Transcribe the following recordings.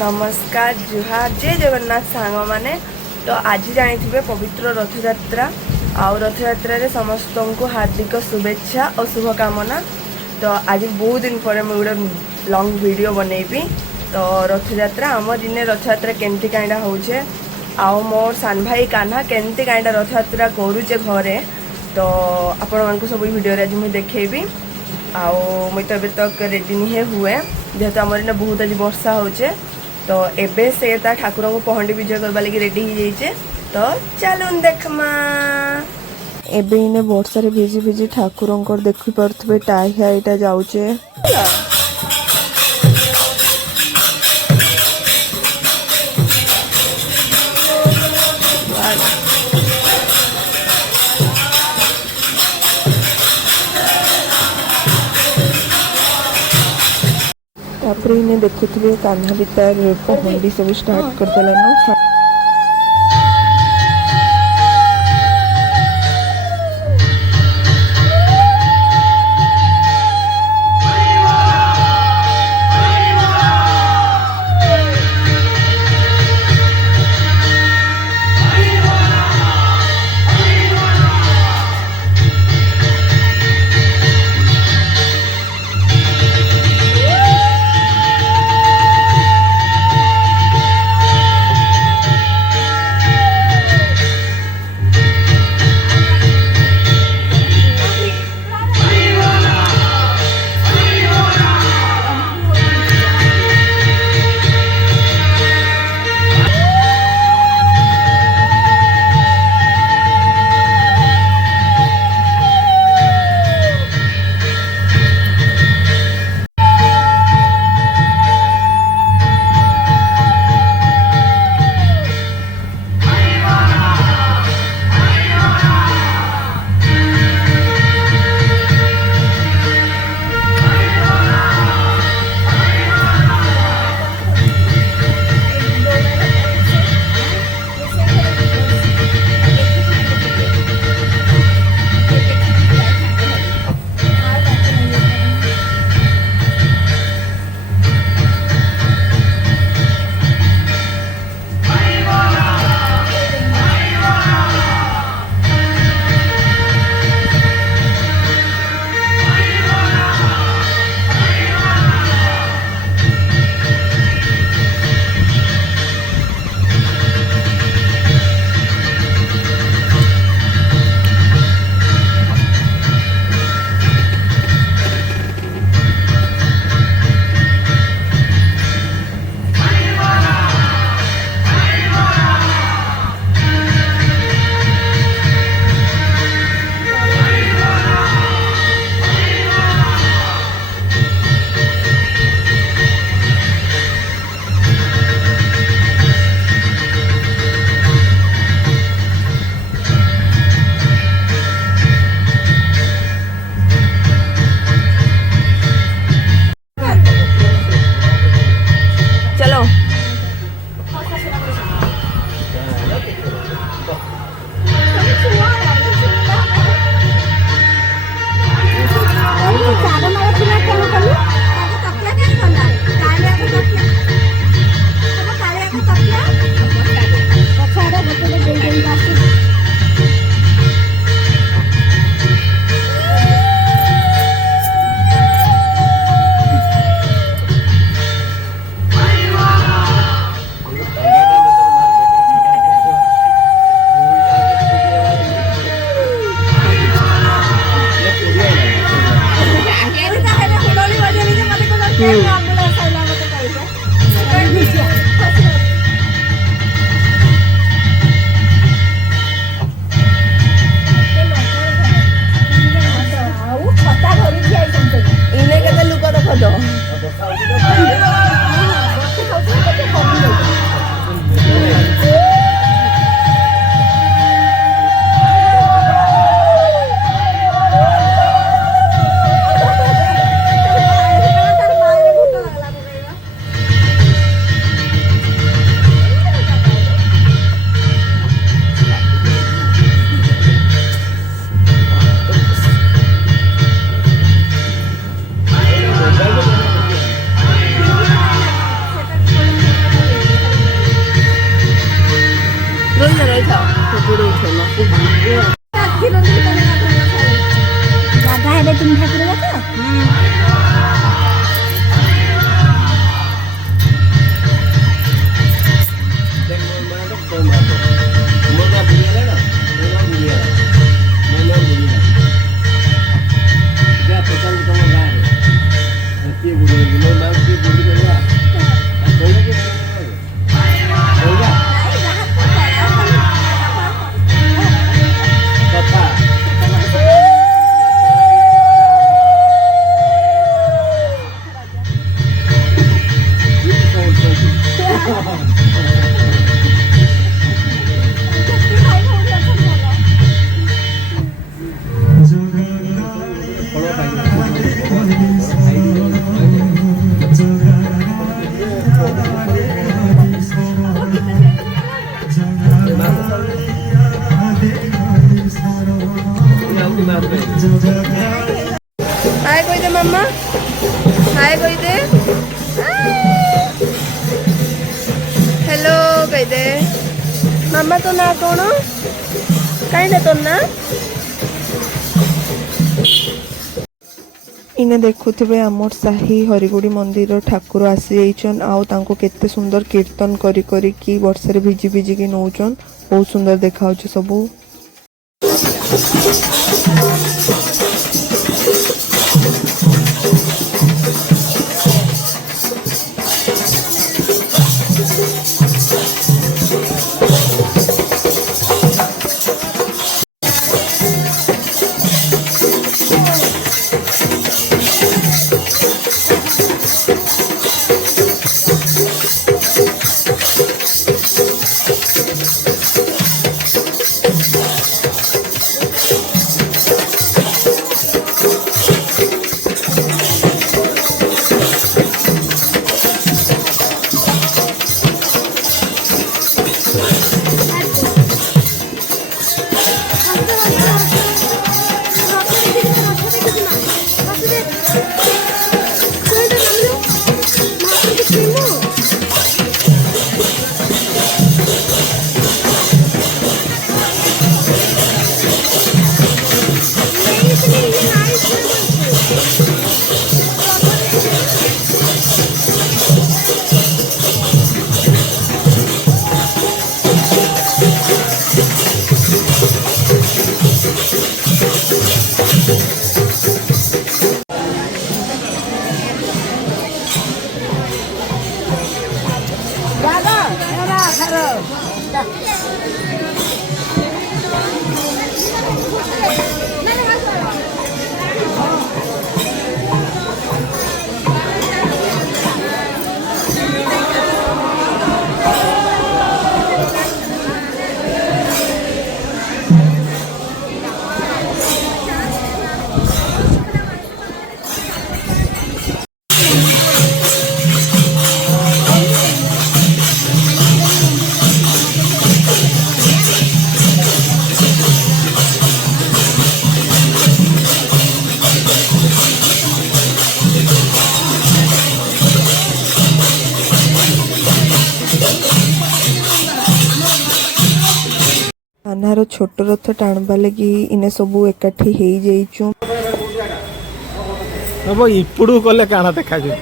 नमस्कार जुहार जय जगन्नाथ सांग मैंने तो आज जानी पवित्र रथयात्रा आउ रथयात्रा समस्त को हार्दिक शुभेच्छा और शुभकामना। तो आज बहुत दिन पर मुझे गोटे लॉन्ग वीडियो बनैबी। तो रथयात्रा आम दिन रथयात्रा केमती कईटा होचे आउ मोर सान भाई कान्हा केमती कईटा रथयात्रा करुचे घरे। तो आपण मानक सब वीडियो आज मुझे देखेबी। आउ मुझे तो एबे तक रेडी नहीं हुए जेहेतु आम दिन बहुत आज वर्षा होचे। तो एबे से ठाकुर को पहंडी विजय करवा लगी रेडी हो जाइए। तो चलून देखमा एबे इने वर्षा रे भिजी भिजी ठाकुर देखी पारे टाइया यहाँ जाऊे। तापर इन्हें देखुए कान्हा भी तार पहंडी सब स्टार्ट कर देलानो। हाय कोई दे मम्मा, हाय कोई दे, हेलो कोई दे। मामा तो ना कौन कहीं तो ना इने देखुथिबे आमर साही हरिगुड़ी मंदिर ठाकुर आसी जाइछन आउ तांको केते सुंदर कीर्तन करी करी की वर्षा रे भिजी भिजी की नौचन बहुत सुंदर देखा सबू। कान्हार छोट रथ टाणवा लगी इने सबू एकाठी हो जाइचु। अब इपड़ू कले काना देखा जो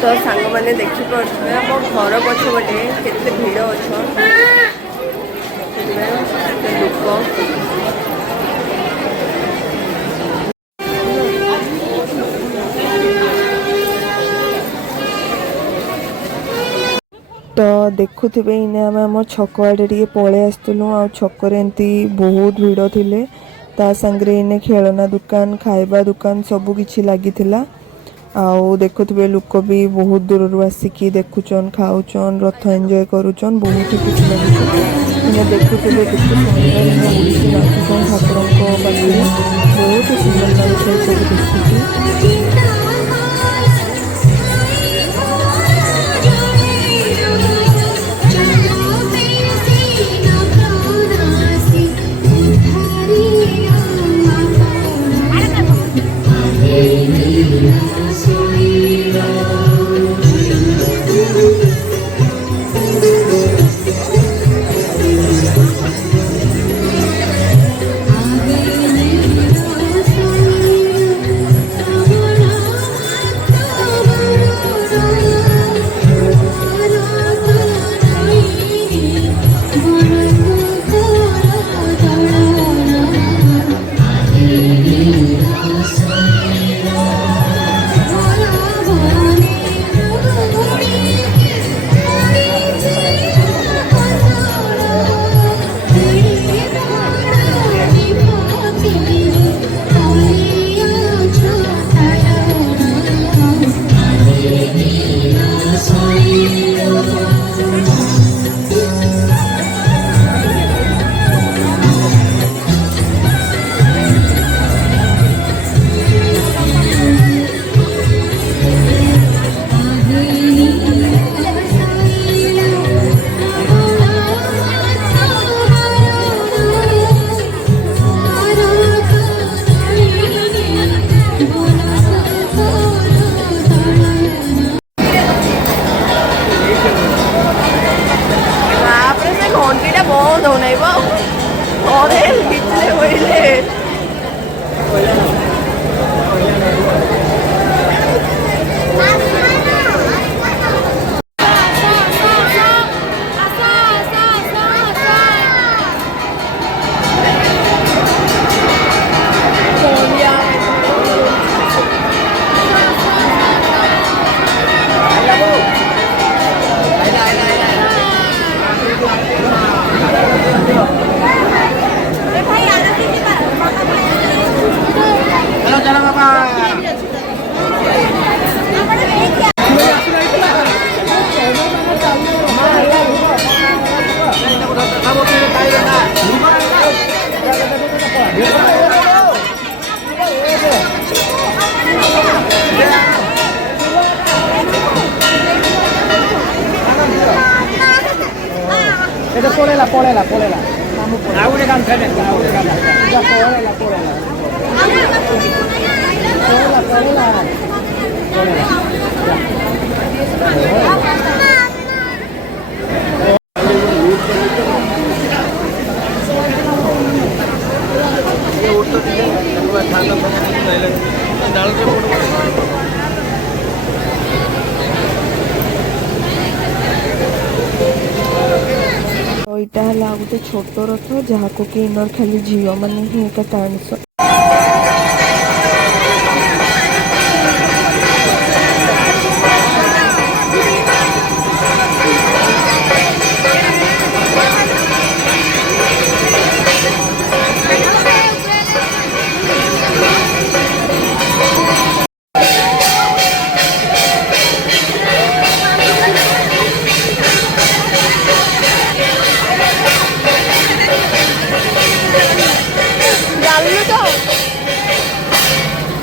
तो सांग मैंने देखिपे मो घर पछपटे केते भिड़ अच्छे लोक तो देखुवे इने आम आम छक आड़े टे पलि आसलु आ छक एमती बहुत भिड़ थिले ता संगे इने खेलना दुकान खाइबा दुकान सबू किछि लागिथिला आउ देखुवे लोक भी बहुत दूर आसिकी देखुचन खाऊचन रथ एंजॉय करुचन बहुत ही खुशी लगे देखुवे केते सुंदर ओडिसी नाचुचन ठाकुर पाखे बहुत ही सुंदर लगे सब देखिकी घंटीटा बंद हो नहीं अरे भितरे बोले Polela. Aure canzone, aure canzone. Ya polela. तो यहाँ है गोटे छोट रथ जहाँ को कि इनर खाली झील मैंने ही